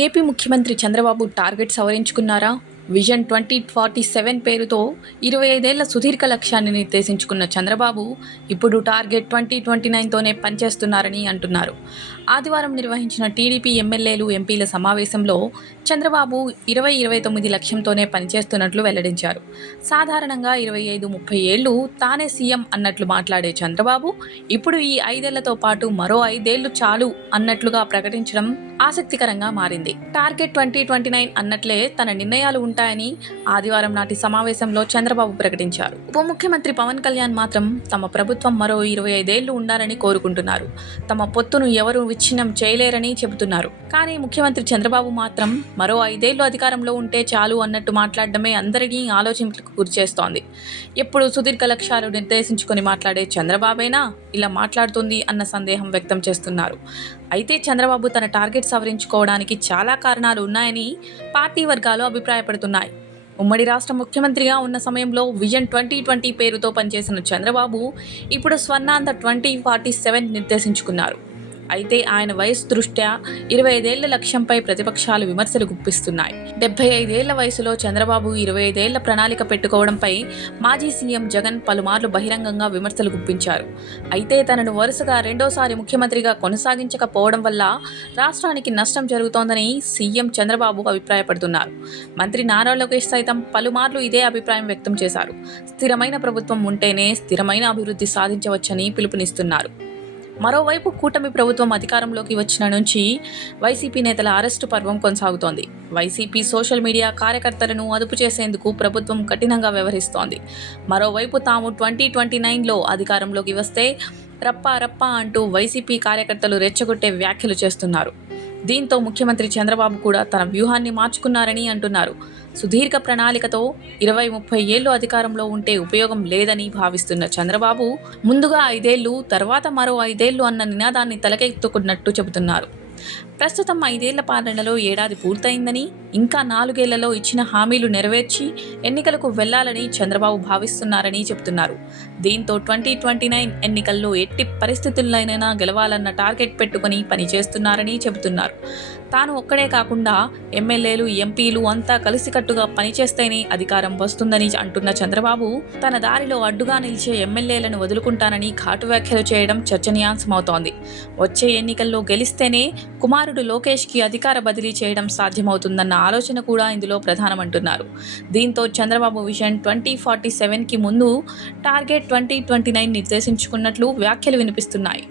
AP ముఖ్యమంత్రి Chandrababu target సవరించుకున్నారా? Vision 2047 పేరుతో 25 ఏళ్ల సుదీర్ఘ లక్ష్యాన్ని నిర్దేశించుకున్న చంద్రబాబు ఇప్పుడు టార్గెట్ 2029తోనే పనిచేస్తున్నారని అంటున్నారు. ఆదివారం నిర్వహించిన టీడీపీ ఎమ్మెల్యేలు, ఎంపీల సమావేశంలో చంద్రబాబు 2029 లక్ష్యంతోనే పనిచేస్తున్నట్లు వెల్లడించారు. సాధారణంగా 25-30 ఏళ్లు తానే సీఎం అన్నట్లు మాట్లాడే చంద్రబాబు ఇప్పుడు ఈ 5 ఏళ్లతో పాటు మరో 5 ఏళ్లు చాలు అన్నట్లుగా ప్రకటించడం ఆసక్తికరంగా మారింది. టార్గెట్ 2029 అన్నట్లే తన నిర్ణయాలు ఉంటాయని ఆదివారం నాటి సమావేశంలో చంద్రబాబు ప్రకటించారు. ఉప ముఖ్యమంత్రి పవన్ కళ్యాణ్ మాత్రం తమ ప్రభుత్వం మరో 25 ఏళ్లు ఉండాలని కోరుకుంటున్నారు. తమ పొత్తును ఎవరు విచ్ఛిన్నం చేయలేరని చెబుతున్నారు. కానీ ముఖ్యమంత్రి చంద్రబాబు మాత్రం మరో 5 ఏళ్లు అధికారంలో ఉంటే చాలు అన్నట్టు మాట్లాడడమే అందరినీ ఆలోచనలకు గురిచేస్తోంది. ఎప్పుడు సుదీర్ఘ లక్ష్యాలు నిర్దేశించుకొని మాట్లాడే చంద్రబాబేనా ఇలా మాట్లాడుతుంది అన్న సందేహం వ్యక్తం చేస్తున్నారు. అయితే చంద్రబాబు తన టార్గెట్ సవరించుకోవడానికి చాలా కారణాలు ఉన్నాయని పార్టీ వర్గాలు అభిప్రాయపడుతున్నాయి. ఉమ్మడి రాష్ట్ర ముఖ్యమంత్రిగా ఉన్న సమయంలో విజన్ 2020 పేరుతో పనిచేసిన చంద్రబాబు ఇప్పుడు స్వర్ణాంధ్ర 2047 నిర్దేశించుకున్నారు. అయితే ఆయన వయసు దృష్ట్యా 25 ఏళ్ల లక్ష్యంపై ప్రతిపక్షాలు విమర్శలు గుప్పిస్తున్నాయి. 75 ఏళ్ల వయసులో చంద్రబాబు 25 ఏళ్ల ప్రణాళిక పెట్టుకోవడంపై మాజీ సీఎం జగన్ పలుమార్లు బహిరంగంగా విమర్శలు గుప్పించారు. అయితే తనను వరుసగా రెండోసారి ముఖ్యమంత్రిగా కొనసాగించకపోవడం వల్ల రాష్ట్రానికి నష్టం జరుగుతోందని సీఎం చంద్రబాబు అభిప్రాయపడుతున్నారు. మంత్రి నారా లోకేష్ సైతం పలుమార్లు ఇదే అభిప్రాయం వ్యక్తం చేశారు. స్థిరమైన ప్రభుత్వం ఉంటేనే స్థిరమైన అభివృద్ధి సాధించవచ్చని పిలుపునిస్తున్నారు. మరోవైపు కూటమి ప్రభుత్వం అధికారంలోకి వచ్చిన నుంచి వైసీపీ నేతల అరెస్టు పర్వం కొనసాగుతోంది. వైసీపీ సోషల్ మీడియా కార్యకర్తలను అదుపు చేసేందుకు ప్రభుత్వం కఠినంగా వ్యవహరిస్తోంది. మరోవైపు తాము 2029లో అధికారంలోకి వస్తే రప్పా అంటూ వైసీపీ కార్యకర్తలు రెచ్చగొట్టే వ్యాఖ్యలు చేస్తున్నారు. దీంతో ముఖ్యమంత్రి చంద్రబాబు కూడా తన వ్యూహాన్ని మార్చుకున్నారని అంటున్నారు. సుదీర్ఘ ప్రణాళికతో 20-30 ఏళ్లు అధికారంలో ఉంటే ఉపయోగం లేదని భావిస్తున్న చంద్రబాబు ముందుగా 5 ఏళ్లు, తర్వాత మరో 5 ఏళ్లు అన్న నినాదాన్ని తలకెత్తుకున్నట్టు చెబుతున్నారు. ప్రస్తుతం 5 ఏళ్ల పాలనలో ఏడాది పూర్తయిందని, ఇంకా 4 ఏళ్లలో ఇచ్చిన హామీలు నెరవేర్చి ఎన్నికలకు వెళ్లాలని చంద్రబాబు భావిస్తున్నారని చెబుతున్నారు. దీంతో 2029 ఎన్నికల్లో ఎట్టి పరిస్థితుల్లోనైనా గెలవాలన్న టార్గెట్ పెట్టుకుని పనిచేస్తున్నారని చెబుతున్నారు. తాను ఒక్కడే కాకుండా ఎమ్మెల్యేలు, ఎంపీలు అంతా కలిసికట్టుగా పనిచేస్తేనే అధికారం వస్తుందని అంటున్న చంద్రబాబు తన దారిలో అడ్డుగా నిలిచే ఎమ్మెల్యేలను వదులుకుంటానని ఘాటు వ్యాఖ్యలు చేయడం చర్చనీయాంశమవుతోంది. వచ్చే ఎన్నికల్లో గెలిస్తేనే కుమారుడు లోకేష్కి అధికార బదిలీ చేయడం సాధ్యమవుతుందన్న ఆలోచన కూడా ఇందులో ప్రధానమంటున్నారు. దీంతో చంద్రబాబు విజన్ 2047కి ముందు టార్గెట్ 2029 నిర్దేశించుకున్నట్లు వ్యాఖ్యలు వినిపిస్తున్నాయి.